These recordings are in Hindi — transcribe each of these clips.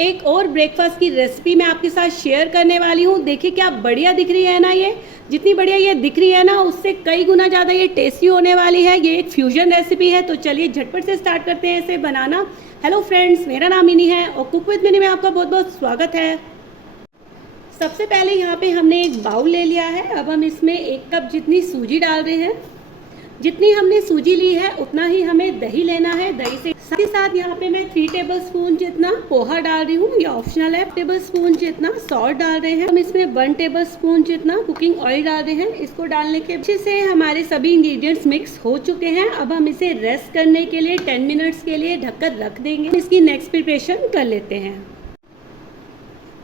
एक और ब्रेकफास्ट की रेसिपी मैं आपके साथ शेयर करने वाली हूँ। देखिए क्या बढ़िया दिख रही है ना, ये जितनी बढ़िया ये दिख रही है ना उससे कई गुना ज़्यादा ये टेस्टी होने वाली है। ये एक फ्यूजन रेसिपी है, तो चलिए झटपट से स्टार्ट करते हैं इसे बनाना। हेलो फ्रेंड्स, मेरा नाम मिनी है और कुक विद मिनी में आपका बहुत बहुत स्वागत है। सबसे पहले यहाँ पे हमने एक बाउल ले लिया है। अब हम इसमें 1 कप जितनी सूजी डाल रहे हैं। जितनी हमने सूजी ली है उतना ही हमें दही लेना है। दही से साथ ही साथ यहाँ पे मैं 3 टेबलस्पून जितना पोहा डाल रही हूँ, ये ऑप्शनल है। टेबलस्पून जितना सॉल्ट डाल रहे हैं। हम इसमें 1 टेबलस्पून जितना कुकिंग ऑयल डाल रहे हैं। इसको डालने के अच्छे से हमारे सभी इंग्रेडिएंट्स मिक्स हो चुके हैं। अब हम इसे रेस्ट करने के लिए 10 मिनट्स के लिए ढककर रख देंगे। इसकी नेक्स्ट प्रिपरेशन कर लेते हैं।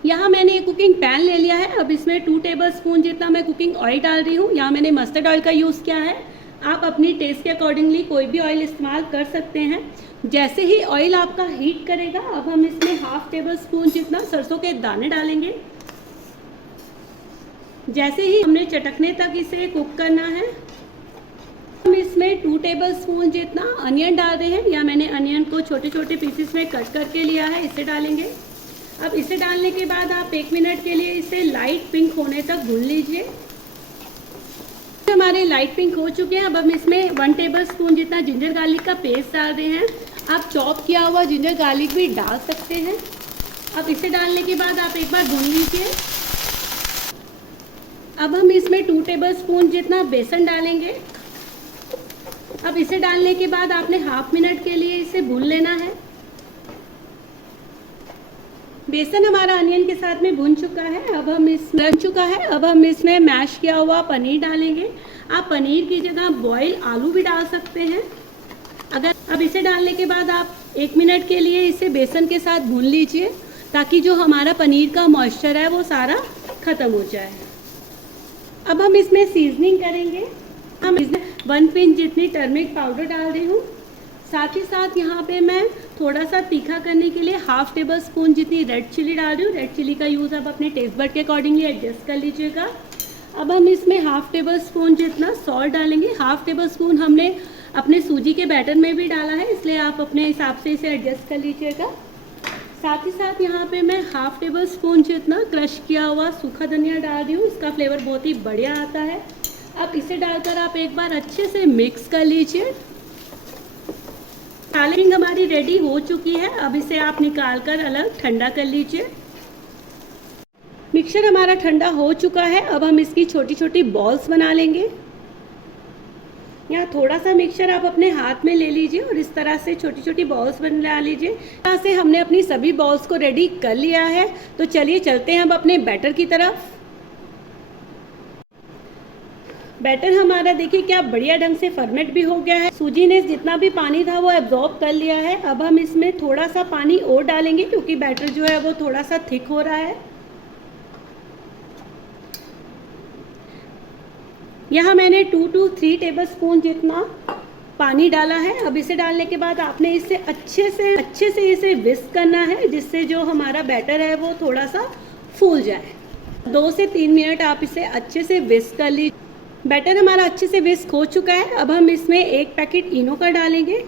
यहाँ मैंने एक कुकिंग पैन ले लिया है। अब इसमें 2 टेबलस्पून जितना मैं कुकिंग ऑयल डाल रही हूँ। यहाँ मैंने मस्टर्ड ऑयल का यूज़ किया है। आप अपनी टेस्ट के अकॉर्डिंगली कोई भी ऑयल इस्तेमाल कर सकते हैं। जैसे ही ऑयल आपका हीट करेगा, अब हम इसमें 1/2 टेबलस्पून जितना सरसों के दाने डालेंगे। जैसे ही हमने चटकने तक इसे कुक करना है। हम इसमें 2 टेबलस्पून जितना अनियन डाल रहे हैं। या मैंने अनियन को छोटे छोटे पीसेस में कट करके लिया है, इसे डालेंगे। अब इसे डालने के बाद आप 1 मिनट के लिए इसे लाइट पिंक होने तक भून लीजिए। हमारे लाइट पिंक हो चुके हैं। अब हम इसमें 1 टेबलस्पून जितना जिंजर गार्लिक का पेस्ट डाल रहे हैं। आप चॉप किया हुआ जिंजर गार्लिक भी डाल सकते हैं। अब इसे डालने के बाद आप एक बार भून लीजिए। अब हम इसमें 2 टेबलस्पून जितना बेसन डालेंगे। अब इसे डालने के बाद आपने 1/2 मिनट के लिए इसे भून लेना है। बेसन हमारा अनियन के साथ में भुन चुका है। अब हम इसमें मैश किया हुआ पनीर डालेंगे। आप पनीर की जगह बॉयल आलू भी डाल सकते हैं। अब इसे डालने के बाद आप 1 मिनट के लिए इसे बेसन के साथ भून लीजिए, ताकि जो हमारा पनीर का मॉइस्चर है वो सारा ख़त्म हो जाए। अब हम इसमें सीजनिंग करेंगे। हम इसमें 1 पिंच जितनी टर्मरिक पाउडर डाल रही हूँ। साथ ही साथ यहाँ पे मैं थोड़ा सा तीखा करने के लिए 1/2 टेबलस्पून जितनी रेड चिली डाल रही हूँ। रेड चिली का यूज़ आप अपने टेस्ट बड के अकॉर्डिंगली एडजस्ट कर लीजिएगा। अब हम इसमें 1/2 टेबलस्पून जितना सॉल्ट डालेंगे। 1/2 टेबलस्पून हमने अपने सूजी के बैटर में भी डाला है, इसलिए आप अपने हिसाब से इसे एडजस्ट कर लीजिएगा। साथ ही साथ यहाँ पे मैं 1/2 टेबलस्पून जितना क्रश किया हुआ सूखा धनिया डाल रही हूँ। इसका फ्लेवर बहुत ही बढ़िया आता है। अब इसे डालकर आप एक बार अच्छे से मिक्स कर लीजिए। मसालिंग हमारी रेडी हो चुकी है। अब इसे आप निकाल कर अलग ठंडा कर लीजिए। मिक्सचर हमारा ठंडा हो चुका है। अब हम इसकी छोटी छोटी बॉल्स बना लेंगे। यहाँ थोड़ा सा मिक्सचर आप अपने हाथ में ले लीजिए और इस तरह से छोटी छोटी बॉल्स बना लीजिए। यहाँ से हमने अपनी सभी बॉल्स को रेडी कर लिया है। तो चलिए चलते हैं अब अपने बैटर की तरफ। बैटर हमारा देखिए क्या बढ़िया ढंग से फर्मेंट भी हो गया है। सूजी ने जितना भी पानी था वो एब्जॉर्ब कर लिया है। अब हम इसमें थोड़ा सा पानी और डालेंगे, क्योंकि बैटर जो है वो थोड़ा सा थिक हो रहा है। यहाँ मैंने 2 to 3 टेबलस्पून जितना पानी डाला है। अब इसे डालने के बाद आपने इसे अच्छे से इसे विस्क करना है, जिससे जो हमारा बैटर है वो थोड़ा सा फूल जाए। 2 से 3 मिनट आप इसे अच्छे से विस्क कर लीजिए। बैटर हमारा अच्छे से विस्क हो चुका है। अब हम इसमें 1 पैकेट इनो का डालेंगे।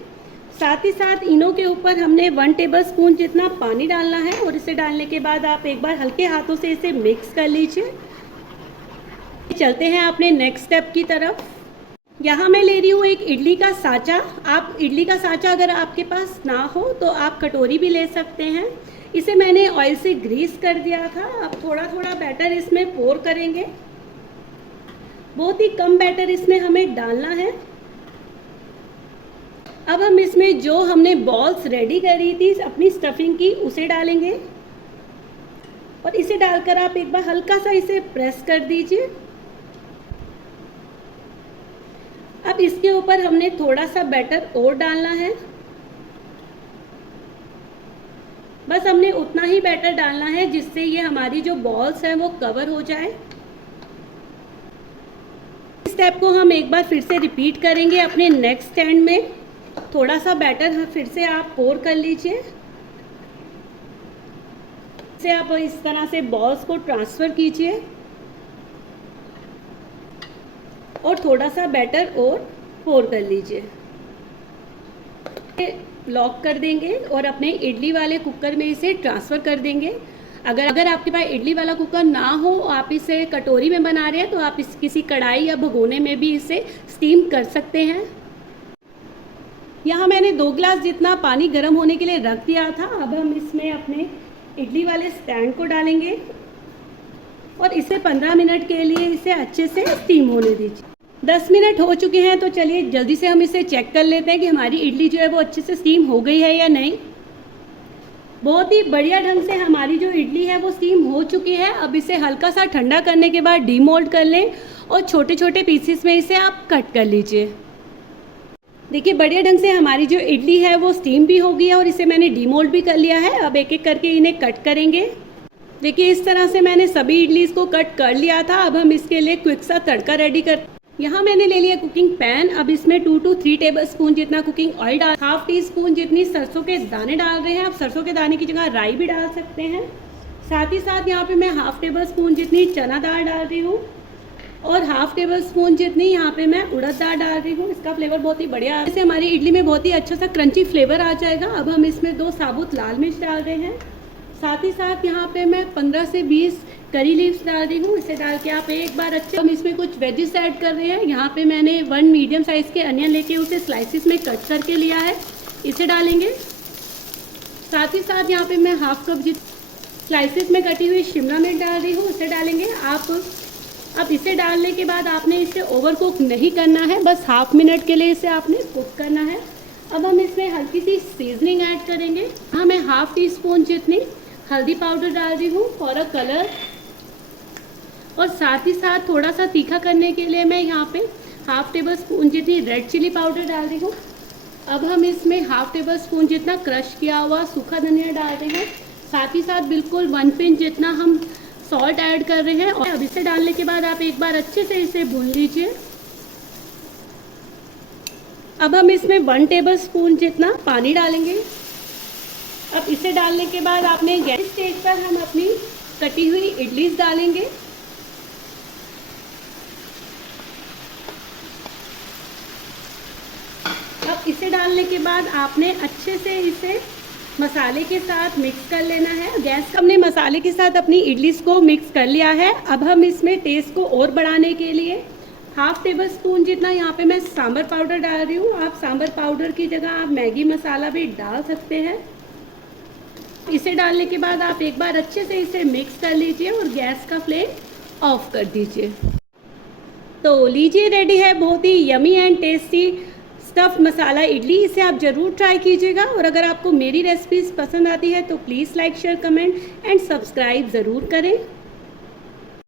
साथ ही साथ इनो के ऊपर हमने 1 टेबलस्पून जितना पानी डालना है। और इसे डालने के बाद आप एक बार हल्के हाथों से इसे मिक्स कर लीजिए। चलते हैं अपने नेक्स्ट स्टेप की तरफ। यहाँ मैं ले रही हूँ एक इडली का साँचा। आप इडली का साँचा अगर आपके पास ना हो तो आप कटोरी भी ले सकते हैं। इसे मैंने ऑयल से ग्रीस कर दिया था। अब थोड़ा थोड़ा बैटर इसमें पोर करेंगे। बहुत ही कम बैटर इसमें हमें डालना है। अब हम इसमें जो हमने बॉल्स रेडी करी थी अपनी स्टफिंग की, उसे डालेंगे। और इसे डालकर आप एक बार हल्का सा इसे प्रेस कर दीजिए। अब इसके ऊपर हमने थोड़ा सा बैटर और डालना है। बस हमने उतना ही बैटर डालना है जिससे ये हमारी जो बॉल्स हैं वो कवर हो जाए। स्टेप को हम एक बार फिर से रिपीट करेंगे। अपने नेक्स्ट स्टैंड में थोड़ा सा बैटर फिर से आप पोर कर लीजिए। इसे आप इस तरह से बॉल्स को ट्रांसफर कीजिए और थोड़ा सा बैटर और पोर कर लीजिए। लॉक कर देंगे और अपने इडली वाले कुकर में इसे ट्रांसफ़र कर देंगे। अगर आपके पास इडली वाला कुकर ना हो, आप इसे कटोरी में बना रहे हैं, तो आप इस किसी कढ़ाई या भगोने में भी इसे स्टीम कर सकते हैं। यहाँ मैंने 2 गिलास जितना पानी गर्म होने के लिए रख दिया था। अब हम इसमें अपने इडली वाले स्टैंड को डालेंगे और इसे 15 मिनट के लिए इसे अच्छे से स्टीम होने दीजिए। 10 मिनट हो चुके हैं, तो चलिए जल्दी से हम इसे चेक कर लेते हैं कि हमारी इडली जो है वो अच्छे से स्टीम हो गई है या नहीं। बहुत ही बढ़िया ढंग से हमारी जो इडली है वो स्टीम हो चुकी है। अब इसे हल्का सा ठंडा करने के बाद डीमोल्ड कर लें और छोटे छोटे पीसेस में इसे आप कट कर लीजिए। देखिए बढ़िया ढंग से हमारी जो इडली है वो स्टीम भी हो गई है और इसे मैंने डीमोल्ड भी कर लिया है। अब एक एक करके इन्हें कट करेंगे। देखिए इस तरह से मैंने सभी इडलीज़ को कट कर लिया था। अब हम इसके लिए क्विक सा तड़का रेडी कर। यहाँ मैंने ले लिया कुकिंग पैन। अब इसमें 2 to 3 टेबल स्पून जितना कुकिंग ऑयल डाल, ½ टी स्पून जितनी सरसों के दाने डाल रहे हैं। आप सरसों के दाने की जगह राई भी डाल सकते हैं। साथ ही साथ यहाँ पे मैं ½ टेबल स्पून जितनी चना दाल डाल रही हूँ और ½ टेबल स्पून जितनी यहाँ पे मैं उड़द दाल डाल रही हूँ। इसका फ्लेवर बहुत ही बढ़िया, इससे हमारी इडली में बहुत ही अच्छा सा क्रंची फ्लेवर आ जाएगा। अब हम इसमें 2 साबुत लाल मिर्च डाल रहे हैं। साथ ही साथ यहाँ पे मैं 15 से 20 करी लीव्स डाल रही हूँ। इसे डाल के आप एक बार अच्छे, हम इसमें कुछ वेजिस ऐड कर रहे हैं। यहाँ पे मैंने 1 मीडियम साइज़ के अनियन लेके उसे स्लाइसिस में कट करके लिया है, इसे डालेंगे। साथ ही साथ यहाँ पे मैं ½ कप स्लाइसिस में कटी हुई शिमला मिर्च डाल रही हूँ, इसे डालेंगे आप। अब इसे डालने के बाद आपने इसे ओवर कुक नहीं करना है, बस ½ मिनट के लिए इसे आपने कुक करना है। अब हम इसमें हल्की सी सीजनिंग ऐड करेंगे। हाँ, मैं ½ टी स्पून जितनी हल्दी पाउडर डाल रही हूँ फॉर अ कलर, और साथ ही साथ थोड़ा सा तीखा करने के लिए मैं यहाँ पे ½ टेबल स्पून जितनी रेड चिली पाउडर डाल रही हूँ। अब हम इसमें ½ टेबल स्पून जितना क्रश किया हुआ सूखा धनिया डाल रहे हैं। साथ ही साथ बिल्कुल 1 पिंच जितना हम सॉल्ट ऐड कर रहे हैं। और अब इसे डालने के बाद आप एक बार अच्छे से इसे भून लीजिए। अब हम इसमें 1 टेबल स्पून जितना पानी डालेंगे। अब इसे डालने के बाद आपने गैस स्टेज पर हम अपनी कटी हुई इडलीज डालेंगे। अब इसे डालने के बाद आपने अच्छे से इसे मसाले के साथ मिक्स कर लेना है। गैस हमने मसाले के साथ अपनी इडलीज को मिक्स कर लिया है। अब हम इसमें टेस्ट को और बढ़ाने के लिए ½ टेबल स्पून जितना यहाँ पे मैं सांभर पाउडर डाल रही हूँ। आप सांभर पाउडर की जगह आप मैगी मसाला भी डाल सकते हैं। इसे डालने के बाद आप एक बार अच्छे से इसे मिक्स कर लीजिए और गैस का फ्लेम ऑफ कर दीजिए। तो लीजिए रेडी है बहुत ही यमी एंड टेस्टी स्टफ़ मसाला इडली। इसे आप ज़रूर ट्राई कीजिएगा और अगर आपको मेरी रेसिपीज़ पसंद आती है तो please like share comment and subscribe ज़रूर करें।